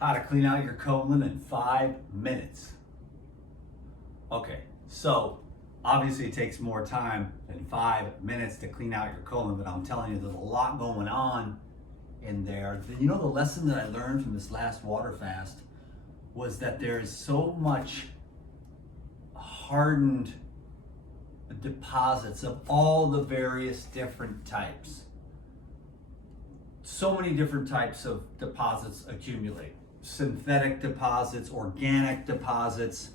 How to clean out your colon in 5 minutes. Okay, so obviously it takes more time than 5 minutes to clean out your colon, but I'm telling you, there's a lot going on in there. You know, the lesson that I learned from this last water fast was that there is so much hardened deposits of all the various different types. So many different types of deposits accumulate. Synthetic deposits, organic deposits,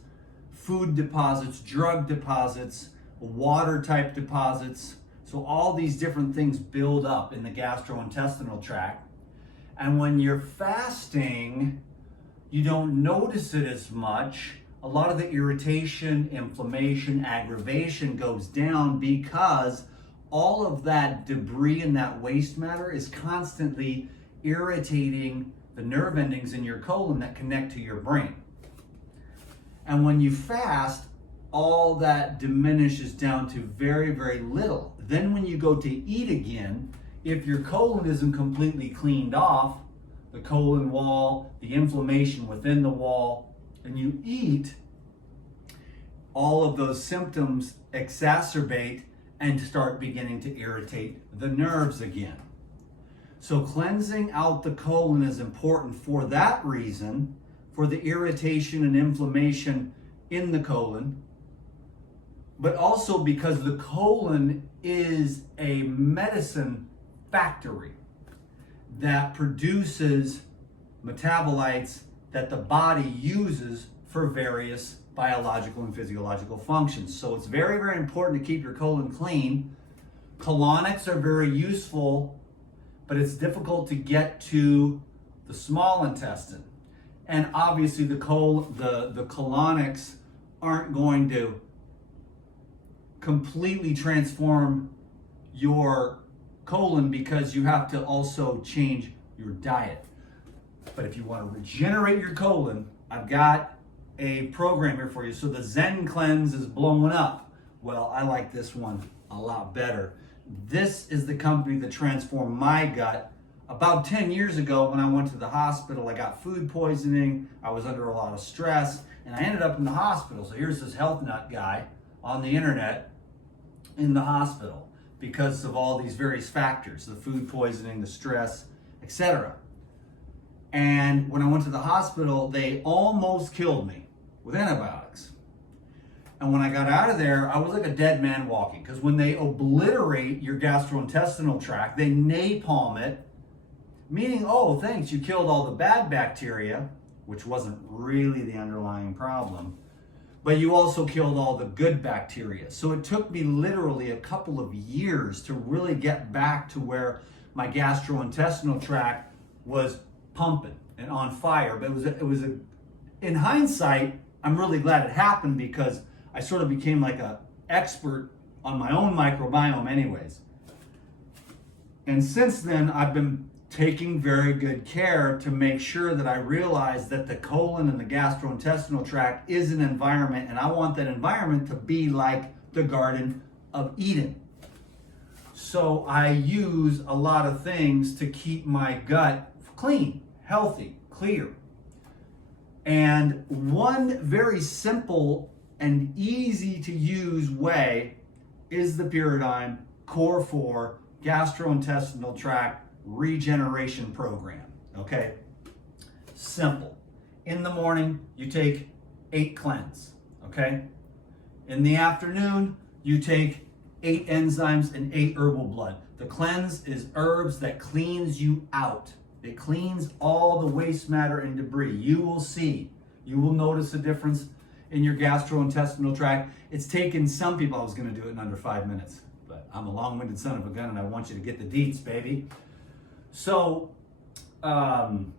food deposits, drug deposits, water type deposits. So all these different things build up in the gastrointestinal tract. And when you're fasting, you don't notice it as much. A lot of the irritation, inflammation, aggravation goes down because all of that debris and that waste matter is constantly irritating the nerve endings in your colon that connect to your brain. And when you fast, all that diminishes down to very, very little. Then when you go to eat again, if your colon isn't completely cleaned off, the colon wall, the inflammation within the wall, and you eat, all of those symptoms exacerbate and start beginning to irritate the nerves again. So cleansing out the colon is important for that reason, for the irritation and inflammation in the colon, but also because the colon is a medicine factory that produces metabolites that the body uses for various biological and physiological functions. So it's very, very important to keep your colon clean. Colonics are very useful, but it's difficult to get to the small intestine. And obviously the colonics aren't going to completely transform your colon because you have to also change your diet. But if you want to regenerate your colon, I've got a program here for you. So the Zen Cleanse is blowing up. Well, I like this one a lot better. This is the company that transformed my gut. About 10 years ago when I went to the hospital, I got food poisoning, I was under a lot of stress, and I ended up in the hospital. So here's this health nut guy on the internet in the hospital because of all these various factors, the food poisoning, the stress, etc. And when I went to the hospital, they almost killed me with antibiotics. And when I got out of there, I was like a dead man walking, because when they obliterate your gastrointestinal tract, they napalm it, meaning, oh, thanks, you killed all the bad bacteria, which wasn't really the underlying problem, but you also killed all the good bacteria. So it took me literally a couple of years to really get back to where my gastrointestinal tract was pumping and on fire. But in hindsight, I'm really glad it happened because I sort of became like an expert on my own microbiome anyways. And since then, I've been taking very good care to make sure that I realize that the colon and the gastrointestinal tract is an environment, and I want that environment to be like the Garden of Eden. So I use a lot of things to keep my gut clean, healthy, clear. And one very simple and easy to use way is the Paradigm Core 4 Gastrointestinal Tract Regeneration Program. Okay? Simple. In the morning, you take 8 cleanse. Okay? In the afternoon, you take 8 enzymes and 8 herbal blood. The cleanse is herbs that cleans you out. It cleans all the waste matter and debris. You will notice a difference in your gastrointestinal tract. It's taken some people, I was going to do it in under 5 minutes, but I'm a long-winded son of a gun and I want you to get the deets, baby. So, some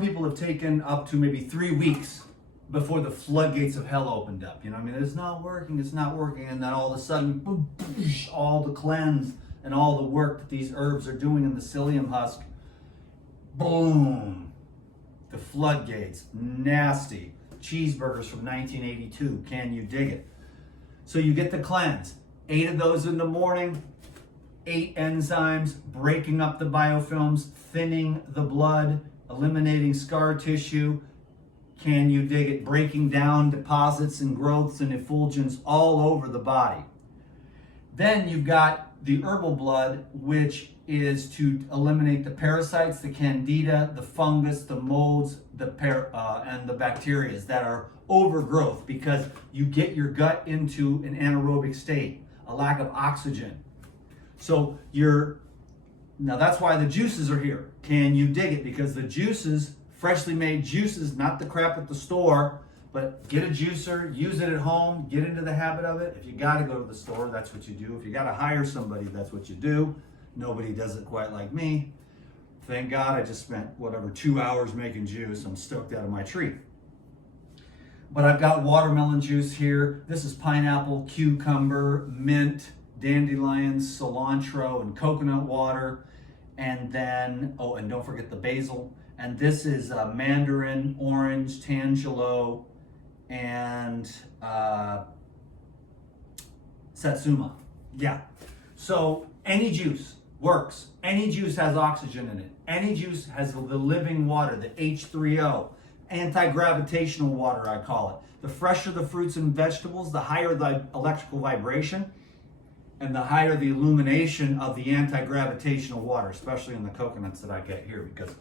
people have taken up to maybe 3 weeks before the floodgates of hell opened up. You know what I mean? It's not working, and then all of a sudden, boom, all the cleanse and all the work that these herbs are doing in the psyllium husk, boom, the floodgates, nasty. Cheeseburgers from 1982, can you dig it? So you get the cleanse, 8 of those in the morning, 8 enzymes, breaking up the biofilms, thinning the blood, eliminating scar tissue. Can you dig it? Breaking down deposits and growths and effulgence all over the body. Then you've got the herbal blood, which is to eliminate the parasites, the candida, the fungus, the molds, and the bacteria that are overgrowth, because you get your gut into an anaerobic state, a lack of oxygen. So now that's why the juices are here. Can you dig it? Because the juices, freshly made juices, not the crap at the store, but get a juicer, use it at home, get into the habit of it. If you got to go to the store, that's what you do. If you got to hire somebody, that's what you do. Nobody does it quite like me. Thank God I just spent, 2 hours making juice. I'm stoked out of my tree. But I've got watermelon juice here. This is pineapple, cucumber, mint, dandelion, cilantro, and coconut water. And then, and don't forget the basil. And this is mandarin, orange, tangelo, and satsuma. Yeah. So any juice works. Any juice has oxygen in it. Any juice has the living water, the H3O, anti-gravitational water, I call it. The fresher the fruits and vegetables, the higher the electrical vibration, and the higher the illumination of the anti-gravitational water, especially in the coconuts that I get here, because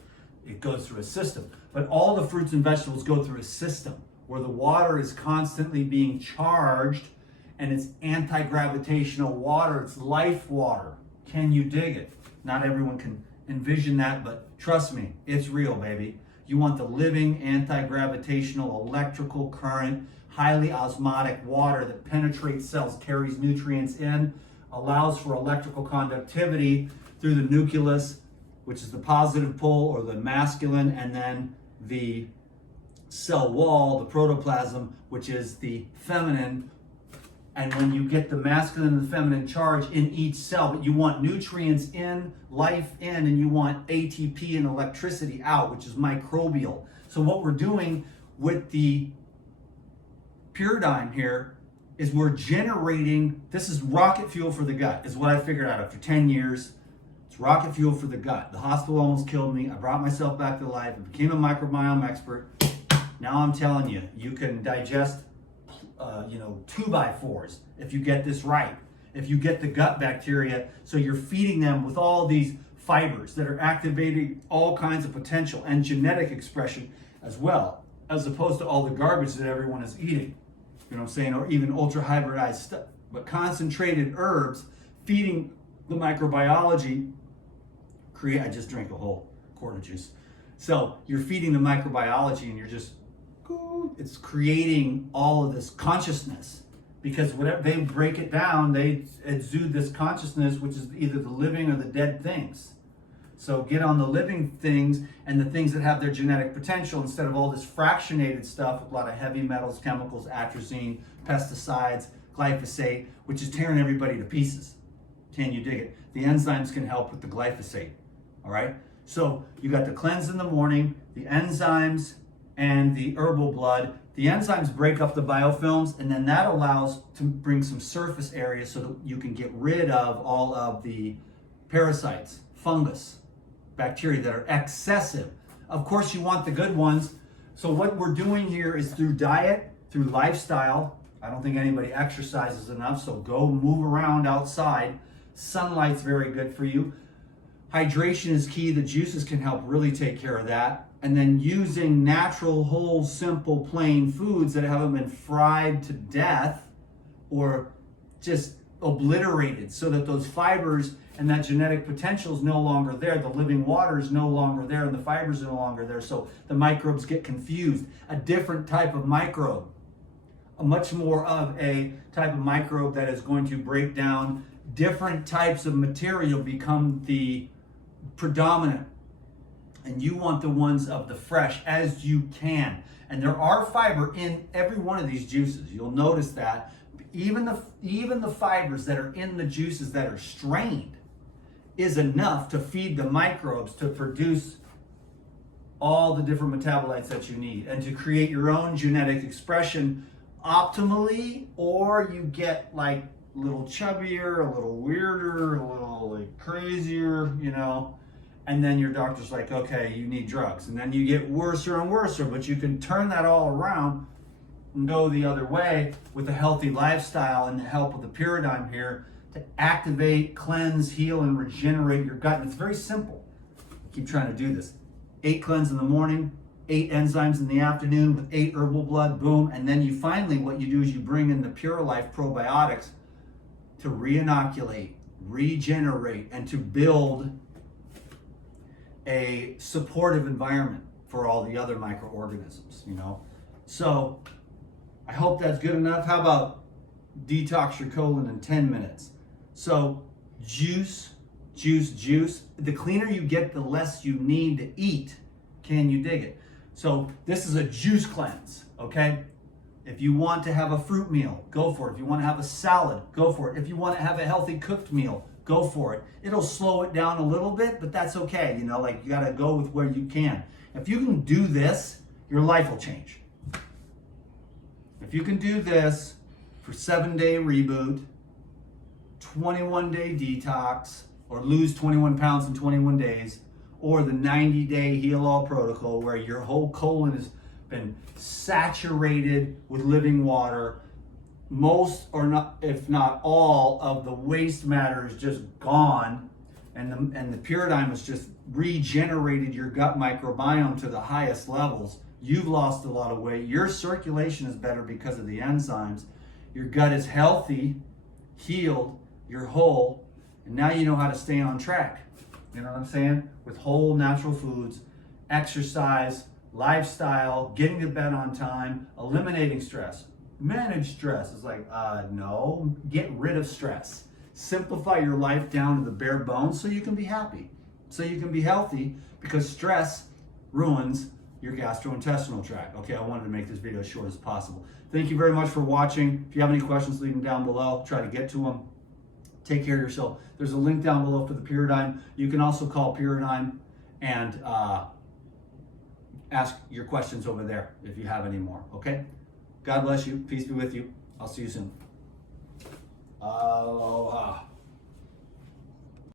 it goes through a system. But all the fruits and vegetables go through a system where the water is constantly being charged, and it's anti-gravitational water. It's life water. Can you dig it? Not everyone can envision that, but trust me, it's real, baby. You want the living anti-gravitational electrical current, highly osmotic water that penetrates cells, carries nutrients in, allows for electrical conductivity through the nucleus, which is the positive pole or the masculine, and then the cell wall, the protoplasm, which is the feminine. And when you get the masculine and the feminine charge in each cell, but you want nutrients in, life in, and you want ATP and electricity out, which is microbial. So what we're doing with the Pyridine here is we're generating, this is rocket fuel for the gut, is what I figured out after 10 years. It's rocket fuel for the gut. The hospital almost killed me. I brought myself back to life. I became a microbiome expert. Now I'm telling you, you can digest 2x4s if you get this right. If you get the gut bacteria, so you're feeding them with all these fibers that are activating all kinds of potential and genetic expression as well, as opposed to all the garbage that everyone is eating. You know what I'm saying? Or even ultra hybridized stuff. But concentrated herbs feeding the microbiology I just drank a whole quart of juice. So you're feeding the microbiology, and you're just, it's creating all of this consciousness, because whatever they break it down, they exude this consciousness, which is either the living or the dead things. So get on the living things and the things that have their genetic potential, instead of all this fractionated stuff with a lot of heavy metals, chemicals, atrazine, pesticides, glyphosate, which is tearing everybody to pieces. Can you dig it? The enzymes can help with the glyphosate. All right. So you got the cleanse in the morning, the enzymes, and the herbal blood. The enzymes break up the biofilms, and then that allows to bring some surface area so that you can get rid of all of the parasites, fungus, bacteria that are excessive. Of course, you want the good ones. So what we're doing here is through diet, through lifestyle. I don't think anybody exercises enough, so go move around outside. Sunlight's very good for you. Hydration is key. The juices can help really take care of that. And then using natural, whole, simple, plain foods that haven't been fried to death or just obliterated, so that those fibers and that genetic potential is no longer there. The living water is no longer there, and the fibers are no longer there. So the microbes get confused. A different type of microbe, a much more of a type of microbe that is going to break down different types of material, become the predominant. And you want the ones of the fresh as you can. And there are fiber in every one of these juices. You'll notice that. Even the fibers that are in the juices that are strained is enough to feed the microbes to produce all the different metabolites that you need, and to create your own genetic expression optimally, or you get like little chubbier, a little weirder, a little like crazier, you know, and then your doctor's like, okay, you need drugs. And then you get worse and worse, but you can turn that all around and go the other way with a healthy lifestyle and the help of the paradigm here to activate, cleanse, heal, and regenerate your gut. And it's very simple. Keep trying to do this. 8 cleanse in the morning, 8 enzymes in the afternoon with 8 herbal blood, boom. And then you finally, what you do is you bring in the Pure Life probiotics to re-inoculate, regenerate, and to build a supportive environment for all the other microorganisms, you know. So I hope that's good enough. How about detox your colon in 10 minutes? So juice. The cleaner you get, the less you need to eat. Can you dig it? So this is a juice cleanse, okay? If you want to have a fruit meal, go for it. If you want to have a salad, go for it. If you want to have a healthy cooked meal, go for it. It'll slow it down a little bit, but that's okay. You know, like you got to go with where you can. If you can do this, your life will change. If you can do this for 7-day reboot, 21-day detox, or lose 21 pounds in 21 days, or the 90-day heal all protocol where your whole colon has been saturated with living water, most or not, if not all of the waste matter is just gone, and the paradigm has just regenerated your gut microbiome to the highest levels. You've lost a lot of weight. Your circulation is better because of the enzymes. Your gut is healthy, healed, you're whole, and now you know how to stay on track. You know what I'm saying? With whole natural foods, exercise, lifestyle, getting to bed on time, eliminating stress. Manage stress. It's like, no, get rid of stress. Simplify your life down to the bare bones so you can be happy, so you can be healthy, because stress ruins your gastrointestinal tract. Okay, I wanted to make this video as short as possible. Thank you very much for watching. If you have any questions, leave them down below. Try to get to them. Take care of yourself. There's a link down below for the Paradigm. You can also call Paradigm and ask your questions over there if you have any more, okay? God bless you. Peace be with you. I'll see you soon. Aloha.